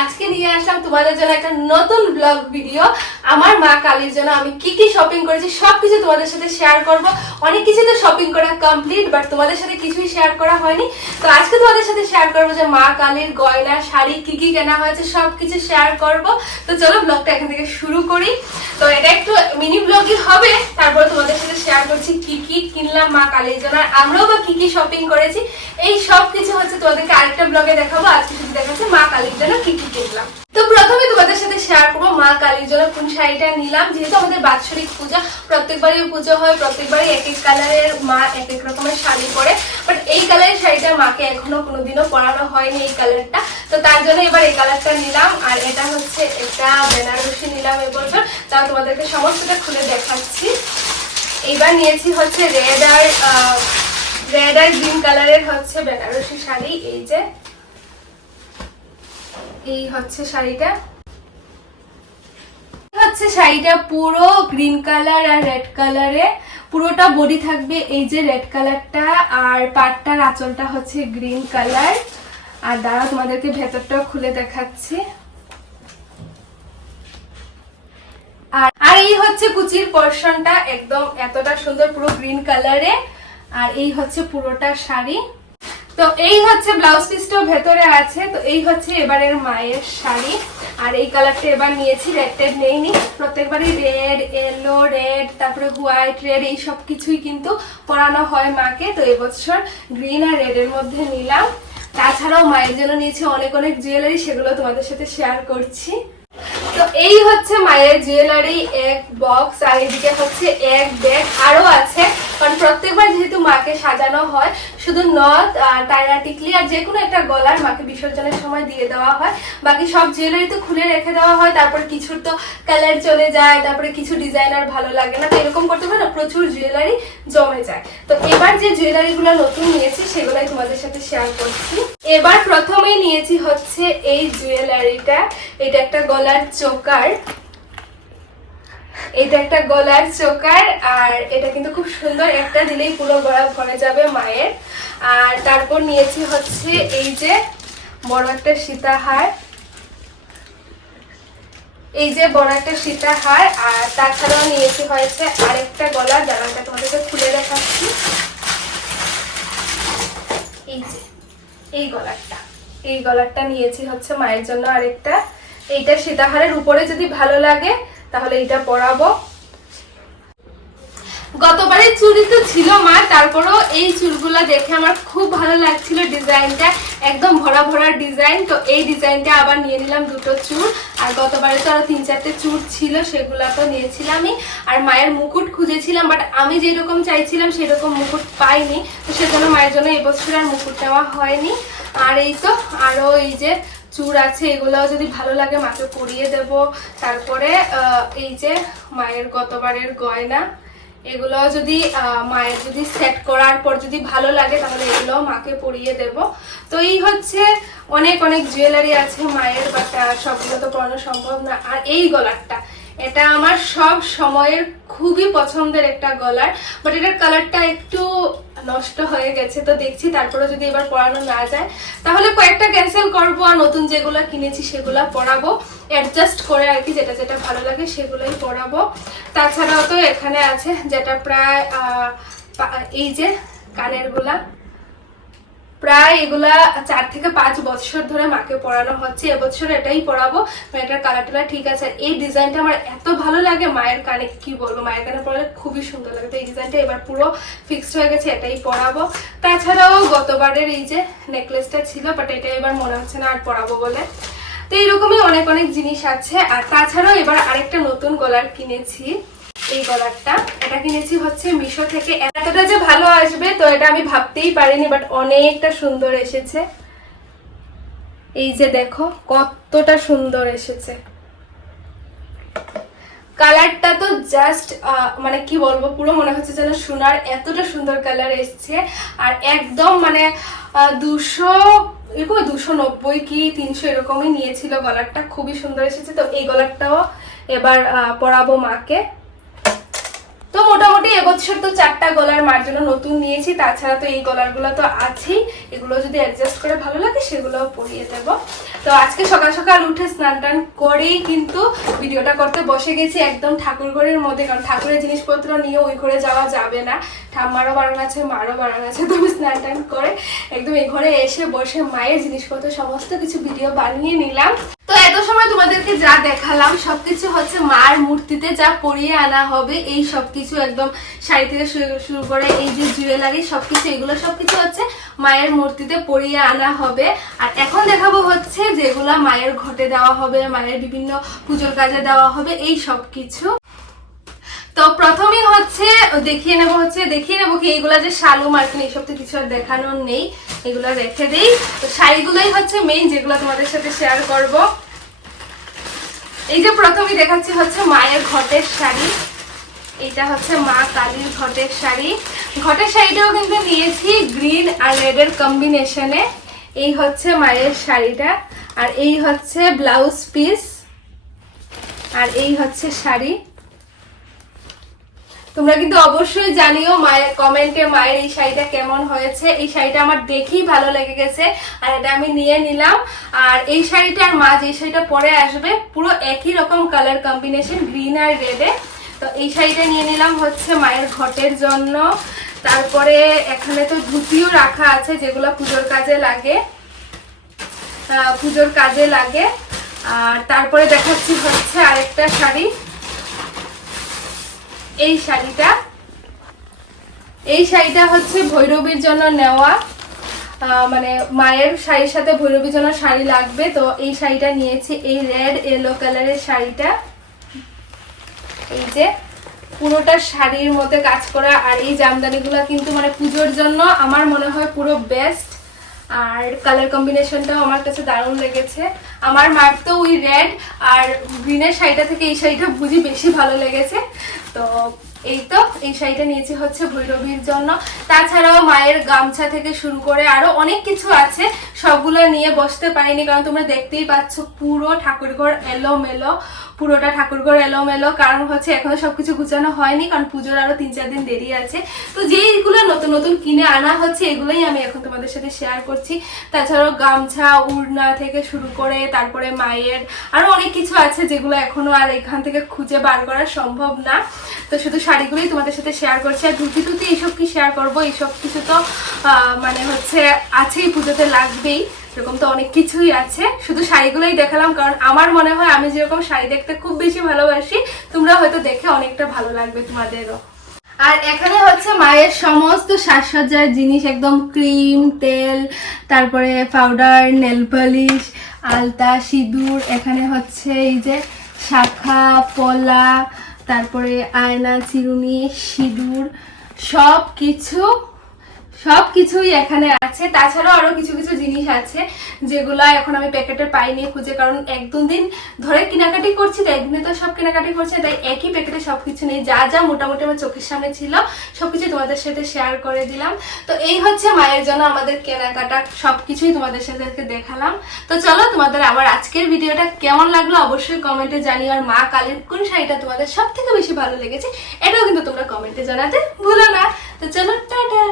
আজকে নিয়ে আসলাম তোমাদের জন্য একটা নতুন ব্লগ ভিডিও। আমার মা কালীর জন্য আমি কি কি শপিং করেছি সবকিছু তোমাদের সাথে শেয়ার করব। অনেক কিছু তো শপিং করা কমপ্লিট, বাট তোমাদের সাথে কিছুই শেয়ার করা হয়নি। তো আজকে তোমাদের সাথে শেয়ার করব যে মা কালীর গয়না শাড়ি কি কি কেনা হয়েছে সবকিছু শেয়ার করব। তো চলো ব্লগটা এখান থেকে শুরু করি। তো এটা একটু মিনি ব্লগই হবে, তারপর তোমাদের সাথে শেয়ার করছি কি কি কিনলাম মা কালীর জন্য, আর আমরাও বা কি কি শপিং করেছি। এই সব কিছু হচ্ছে তোমাদেরকে আরেকটা ব্লগে দেখাবো। আজকে শুধু দেখাচ্ছি মা কালীর জন্য কি কি কিনলাম। তো প্রথমে তোমাদের সাথে শেয়ার করবো মা কালীর জন্য কোন শাড়িটা নিলাম। যেহেতু আমাদের বাৎসরিক পূজা, প্রত্যেকবারই পুজো হয়, প্রত্যেকবারই এক এক কালারের মা এক এক রকমের শাড়ি পরে, বাট এই কালারের শাড়িটা মাকে এখনো কোনোদিনও পরানো হয়নি এই কালারটা। তো তার জন্য এবার এই কালারটা নিলাম। আর এটা হচ্ছে একটা বেনারসি নিলাম এবছর, তাও তোমাদেরকে সমস্তটা খুলে দেখাচ্ছি। এইবার নিয়েছি হচ্ছে রেড আর গ্রিন কালারের হচ্ছে বেনারসি শাড়ি। এই যে এই হচ্ছে শাড়িটা, হচ্ছে শাড়িটা পুরো গ্রিন কালার আর রেড কালারে, পুরোটা বডি থাকবে এই যে রেড কালারটা, আর পাটটার আঁচলটা হচ্ছে গ্রিন কালার। আর দাঁড়া তোমাদেরকে ভেতরটাও খুলে দেখাচ্ছি। আর এই হচ্ছে কুচির পোরশনটা, একদম এতটা সুন্দর পুরো গ্রিন কালারে। আর এই হচ্ছে পুরোটা শাড়ি। তো এই হচ্ছে ব্লাউজ পিসটাও ভেতরে আছে। তো এই হচ্ছে এবারের মায়ের শাড়ি। আর এই কালারটা এবার নিয়েছি, রেড টেড নেইনি। প্রত্যেকবারই রেড, ইয়েলো, রেড, তারপরে হোয়াইট, রেড এই সব কিছুই কিন্তু পরানো হয় মাকে। তো এবছর গ্রিন আর রেড এর মধ্যে নিলাম। তাছাড়াও মায়ের জন্য নিয়েছি অনেক অনেক জুয়েলারি, সেগুলো তোমাদের সাথে শেয়ার করছি। তো এই হচ্ছে মায়ের জুয়েলারি এক বক্স, আর এদিকে হচ্ছে এক ব্যাগ আরো আছে। কারণ প্রত্যেকবার যেহেতু মাকে সাজানো হয়, শুধু নথ, টায়রা, টিকলি আর যে কোনো একটা গলার মাকে বিসর্জনের সময় দিয়ে দেওয়া হয়। বাকি সব জুয়েলারি তো খুলে রেখে দেওয়া হয়। তারপর কিছুর তো কালার চলে যায়, তারপরে কিছু ডিজাইনার ভালো লাগে না। তো এরকম করতে হয় না, প্রচুর জুয়েলারি জমে যায়। তো এবার যে জুয়েলারি গুলো নতুন নিয়েছি সেগুলাই তোমাদের সাথে শেয়ার করছি। এবার প্রথমেই নিয়েছি হচ্ছে এই জুয়েলারিটা। এটা একটা গলার চোকার, এটা একটা গলার চোকার। আর এটা কিন্তু খুব সুন্দর, একটা দিলেই পুরো গলা ভরে যাবে মায়ের। আর তারপর নিয়েছি হচ্ছে এই যে বড় একটা সীতাহার, এই যে বড় একটা সীতাহার। আর তাছাড়াও নিয়েছি হয়েছে আরেকটা গলা, যারাটা তোমাদেরকে খুলে দেখাচ্ছি। এই যে এই গলারটা নিয়েছি হচ্ছে মায়ের জন্য আরেকটা। এইটা সীতাহারের উপরে যদি ভালো লাগে তাহলে এইটা পরাবো। গতবারের চুড়ি তো ছিল মা, তারপরেও এই চুলগুলা দেখে আমার খুব ভালো লাগছিল, ডিজাইনটা একদম ভরা ভরা ডিজাইন। তো এই ডিজাইনটা আবার নিয়ে নিলাম দুটো চুল। আর গতবারে তো আরো 3-4টে চুল ছিল, সেগুলা তো নিয়েছিলামই। আর মায়ের মুকুট খুঁজেছিলাম, বাট আমি যেরকম চাইছিলাম সেরকম মুকুট পাইনি। তো সেজন্য মায়ের জন্য এবছর আর মুকুট নেওয়া হয়নি। আর এই তো আরো এই যে চূড় আছে, এগুলোও যদি ভালো লাগে মাকে পরিয়ে দেব। তারপরে এই যে মায়ের গতবারের গয়না, এগুলো যদি মায়ের যদি সেট করার পর যদি ভালো লাগে তাহলে এগুলো মাকে পরিয়ে দেব। তো এই হচ্ছে অনেক অনেক জুয়েলারি আছে মায়ের, বাট সবগুলো তো পরানো সম্ভব না। আর এই গলারটা, এটা আমার সব সময়ের খুবই পছন্দের একটা গলার, বাট এটার কালারটা একটু নষ্ট হয়ে গেছে। তো দেখছি তারপরে যদি এবার পরানো না যায় তাহলে কয়েকটা ক্যান্সেল করবো, আর নতুন যেগুলো কিনেছি সেগুলা পরাবো, অ্যাডজাস্ট করে আর কি, যেটা যেটা ভালো লাগে সেগুলোই পরাবো। তাছাড়াও তো এখানে আছে যেটা প্রায় এই যে কানের গুলা, প্রায় এগুলা 4 থেকে 5 বছর ধরে মাকে পরানো হচ্ছে। এবছর এটাই পরাবো, এটার কালারটা ঠিক আছে। এই ডিজাইনটা আমার এত ভালো লাগে, মায়ের কানে কি বলবো, মায়ের কানে পরালে খুবই সুন্দর লাগে। তো এই ডিজাইনটা এবার পুরো ফিক্সড হয়ে গেছে, এটাই পরাবো। তাছাড়াও গতবারের এই যে নেকলেসটা ছিল, বাট এটা এবার মনে হচ্ছে না আর পরাবো বলে। তো এইরকমই অনেক অনেক জিনিস আছে। আর তাছাড়াও এবার আরেকটা নতুন গলার কিনেছি, এই গলারটা। এটা কিনেছি হচ্ছে মিশো থেকে। এতটা যে ভালো আসবে তো এটা আমি ভাবতেই পারিনি, বাট অনেকটা সুন্দর এসেছে। এই যে দেখো কতটা সুন্দর এসেছে, কালারটা তো জাস্ট মানে কি বলবো, পুরো মনে হচ্ছে যেন সোনার, এতটা সুন্দর কালার এসছে। আর একদম মানে 290 কি 300 এরকমই নিয়েছিল গলারটা, খুবই সুন্দর এসেছে। তো এই গলারটাও এবার পরাবো মাকে। তো মোটামুটি এবছর তো 4টা গলার মার জন্য নতুন নিয়েছি। তাছাড়া তো এই গলারগুলো তো আছেই, এগুলো যদি অ্যাডজাস্ট করে ভালো লাগে সেগুলোও পরিয়ে দেব। তো আজকে সকাল সকাল উঠে স্নান টান করেই কিন্তু ভিডিওটা করতে বসে গেছি একদম ঠাকুর ঘরের মধ্যে, কারণ ঠাকুরের জিনিসপত্র নিয়ে ওই ঘরে যাওয়া যাবে না, ঠাম্মারও বারণ আছে, মারও বারণ আছে। তো স্নান টান করে একদম এই ঘরে এসে বসে মায়ের জিনিসপত্র সমস্ত কিছু ভিডিও বানিয়ে নিলাম। তো এত সময় তোমাদেরকে যা দেখালাম সবকিছু হচ্ছে মার মূর্তিতে যা পরিয়ে আনা হবে, এই সবকিছু একদম শাড়ি থেকে শুরু করে এই যে জুয়েলারি সবকিছু, এগুলো সবকিছু হচ্ছে মায়ের মূর্তিতে পরিয়ে আনা হবে। আর এখন দেখাবো হচ্ছে যেগুলা মায়ের ঘটে দেওয়া হবে, মায়ের বিভিন্ন পুজোর কাজে দেওয়া হবে, এই সবকিছু। তো প্রথমেই হচ্ছে দেখিয়ে নেবো কি এইগুলা যে শালু মার্কিন এইসব তো কিছু আর দেখানোর নেই, এগুলো রেখে দেই। তো শাড়িগুলোই হচ্ছে মেইন যেগুলো তোমাদের সাথে শেয়ার করব। এই যে প্রথমেই দেখাচ্ছি হচ্ছে মায়ের ঘটের শাড়ি, এটা হচ্ছে মা কালীর ঘটের শাড়ি। ঘটের শাড়িটাও কিন্তু নিয়েছি গ্রিন আর রেডের কম্বিনেশনে। এই হচ্ছে মায়ের শাড়িটা, আর এই হচ্ছে ব্লাউজ পিস, আর এই হচ্ছে শাড়ি। তোমরা কিন্তু অবশ্যই জানিও মায়ের কমেন্টে মায়ের এই শাড়িটা কেমন হয়েছে। এই শাড়িটা আমার দেখেই ভালো লেগে গেছে আর এটা আমি নিয়ে নিলাম। আর এই শাড়িটা আর মা যে শাড়িটা পরে আসবে পুরো একই রকম কালার কম্বিনেশন, গ্রিন আর রেডে। তো এই শাড়িটা নিয়ে নিলাম হচ্ছে মায়ের ঘটের জন্য। তারপরে এখানে তো ধুতিও রাখা আছে যেগুলো পুজোর কাজে লাগে। আর তারপরে দেখাচ্ছি হচ্ছে আরেকটা শাড়ি, এই শাড়িটা হচ্ছে ভৈরবীর জন্য নেওয়া, মানে মায়ের শাড়ির সাথে ভৈরবীর জন্য শাড়ি লাগবে, তো এই শাড়িটা নিয়েছি, এই রেড ইয়েলো কালারের শাড়িটা। এই যে পুরোটা শাড়ির মধ্যে কাজ করা, আর এই জামদানিগুলো কিন্তু মানে পুজোর জন্য আমার মনে হয় পুরো বেস্ট। আর কালার কম্বিনেশনটাও আমার কাছে দারুণ লেগেছে। আমার মার তো ওই রেড আর গ্রিনের শাড়িটা থেকে এই শাড়িটা বুঝি বেশি ভালো লেগেছে। তো এই শাড়িটা নিয়েছি হচ্ছে ভৈরবীর জন্য। তাছাড়াও মায়ের গামছা থেকে শুরু করে আরো অনেক কিছু আছে, সবগুলো নিয়ে বসতে পারিনি কারণ তোমরা দেখতেই পাচ্ছ পুরো ঠাকুরঘর পুরোটা ঠাকুরঘর এলোমেলো, কারণ হচ্ছে এখনো সবকিছু গুছানো হয়নি, কারণ পুজোর আরো 3-4 দিন দেরি আছে। তো যেইগুলো নতুন নতুন কিনে আনা হচ্ছে এগুলোই আমি এখন তোমাদের সাথে শেয়ার করছি। তাছাড়াও গামছা, উড়না থেকে শুরু করে তারপরে মায়ের আরো অনেক কিছু আছে যেগুলো এখনো আর এখান থেকে খুঁজে বার করা সম্ভব না। তো শুধু শাড়িগুলোই তোমাদের সাথে শেয়ার করছি। আর ধুতি এইসব কি শেয়ার করবো, এইসব কিছু তো মানে হচ্ছে আছেই, পুজোতে লাগবেই, এরকম তো অনেক কিছুই আছে। শুধু শাড়িগুলোই দেখালাম কারণ আমার মনে হয় আমি যেরকম শাড়ি দেখতে খুব বেশি ভালোবাসি, তোমরা হয়তো দেখে অনেকটা ভালো লাগবে তোমাদেরও। আর এখানে হচ্ছে মায়ের সমস্ত সাজসজ্জার জিনিস, একদম ক্রিম, তেল, তারপরে পাউডার, নেল পালিশ, আলতা, সিঁদুর, এখানে হচ্ছে এই যে শাখা, পলা, তারপরে আয়না, চিরুনি, সিঁদুর, সবকিছুই এখানে আছে। তাছাড়াও আরো কিছু কিছু জিনিস আছে যেগুলা এখন আমি প্যাকেটে পাইনি খুঁজে, কারণ 1-2 দিন ধরে কেনাকাটি করছি, তো একদিনে তো সব কেনাকাটি করছে, তাই একই প্যাকেটে সবকিছু নেই। যা যা মোটামুটি আমার চোখের সামনে ছিল সবকিছু তোমাদের সাথে শেয়ার করে দিলাম। তো এই হচ্ছে মায়ের জন্য আমাদের কেনাকাটা, সবকিছুই তোমাদের সাথে দেখালাম। তো চলো, তোমাদের আমার আজকের ভিডিওটা কেমন লাগলো অবশ্যই কমেন্টে জানিও। আর মা কালীর কোন শাড়িটা তোমাদের সব থেকে বেশি ভালো লেগেছে এটাও কিন্তু তোমরা কমেন্টে জানাতে ভুলো না। তো চলো, টাটা।